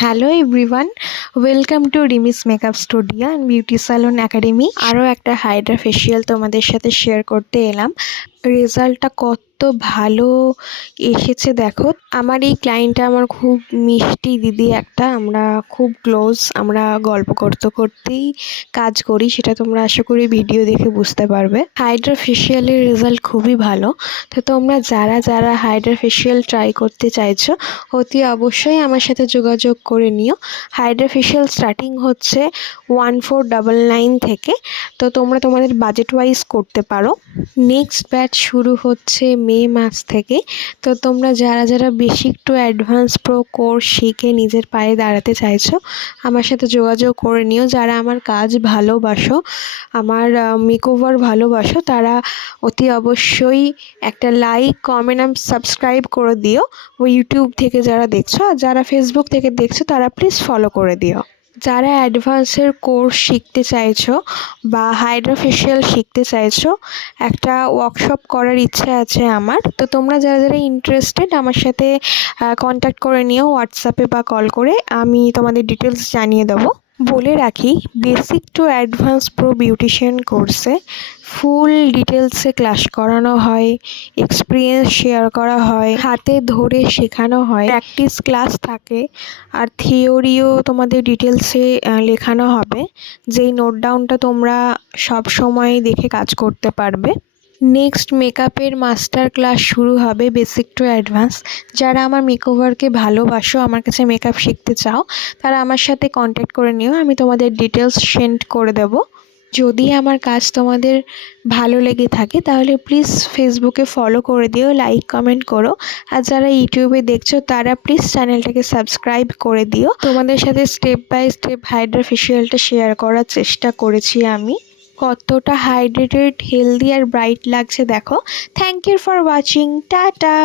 Hello everyone, welcome to রিমিস makeup studio and beauty salon academy. আরও একটা Hydra facial তোমাদের সাথে শেয়ার করতে এলাম। রেজাল্টটা কত ভালো এসেছে দেখো। আমার এই ক্লায়েন্টটা আমার খুব মিষ্টি দিদি একটা, আমরা খুব ক্লোজ। আমরা গল্প করতে করতেই কাজ করি, সেটা তোমরা আশা করি ভিডিও দেখে বুঝতে পারবে। হাইড্রা ফেসিয়ালের রেজাল্ট খুবই ভালো। তো তোমরা যারা যারা হাইড্রা ফেসিয়াল ট্রাই করতে চাইছো অতি অবশ্যই আমার সাথে যোগাযোগ করে নিও। হাইড্রা ফেসিয়াল স্টার্টিং হচ্ছে 1499 থেকে। তো তোমরা তোমাদের বাজেট ওয়াইজ করতে পারো। নেক্সট ব্যাচ শুরু হচ্ছে মে মাস থেকে। তো তোমরা যারা যারা basic to advance pro course শিখে নিজের পায়ে দাঁড়াতে চাইছো আমার সাথে যোগাযোগ করে নিও। যারা আমার কাজ ভালোবাসো, আমার মেকওভার ভালোবাসো, তারা অতি অবশ্যই একটা লাইক, কমেন্ট আর সাবস্ক্রাইব করে দিও। ওই ইউটিউব থেকে যারা দেখছো, আর যারা ফেসবুক থেকে দেখছো তারা প্লিজ ফলো করে দিও। যারা অ্যাডভান্সের কোর্স শিখতে চাইছো বা হাইড্রা ফেসিয়াল শিখতে চাইছো, একটা ওয়ার্কশপ করার ইচ্ছে আছে আমার। তো তোমরা যারা যারা ইন্টারেস্টেড আমার সাথে কন্ট্যাক্ট করে নিও হোয়াটসঅ্যাপে বা কল করে, আমি তোমাদের ডিটেলস জানিয়ে দেবো। বলে রাখি, basic to advance pro beautician কোর্সে ফুল ডিটেলসে ক্লাস করানো হয়, এক্সপিরিয়েন্স শেয়ার করা হয়, হাতে ধরে শেখানো হয়, প্র্যাকটিস ক্লাস থাকে, আর থিওরিও তোমাদের ডিটেলসে লেখানো হবে, যেই নোট ডাউনটা তোমরা সব সময় দেখে কাজ করতে পারবে। নেক্সট মেকআপের মাস্টার ক্লাস শুরু হবে বেসিক টু অ্যাডভান্স। যারা আমার মেকওভারকে ভালোবাসো, আমার কাছে মেকআপ শিখতে চাও, তারা আমার সাথে কন্ট্যাক্ট করে নিও, আমি তোমাদের ডিটেলস সেন্ড করে দেবো। যদি আমার কাজ তোমাদের ভালো লেগে থাকে তাহলে প্লিজ ফেসবুকে ফলো করে দিও, লাইক কমেন্ট করো। আর যারা ইউটিউবে দেখছো তারা প্লিজ চ্যানেলটাকে সাবস্ক্রাইব করে দিও। তোমাদের সাথে স্টেপ বাই স্টেপ হাইড্রা ফেসিয়ালটা শেয়ার করার চেষ্টা করেছি আমি। কতটা হাইড্রেটেড, হেলদি আর ব্রাইট লাগছে দেখো। Thank you for watching, tata.